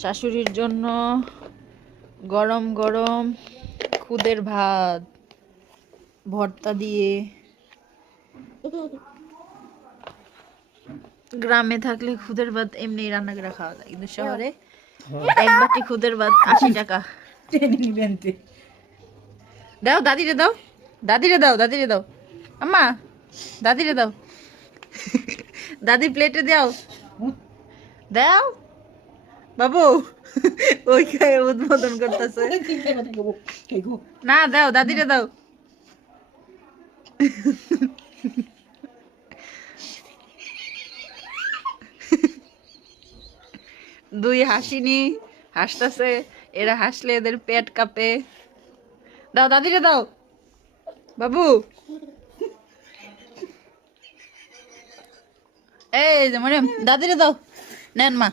শাশুড়ির জন্য গরম গরম খুদের ভাত ভর্তা দিয়ে। গ্রামে থাকলে খুদের ভাত এমনি রান্না করে খাওয়া যায়, কিন্তু শহরে এক বাটি খুদের ভাত 80 টাকা। দাও দাদিরে দাও, দাদিরে দাও, দাদিরে দাও, আম্মা দাদিরে দাও, দাদি প্লেটে দাও, দাও বাবু। ওই খায় উদ্বোধন করতেছে। না দাও দাদিরে দাও। দুই হাসিনি হাসতেছে, এরা হাসলে এদের পেট কাঁপে। দাও দাদিরে দাও বাবু। এই যে মানে দাদিরে দাও, নেন মা।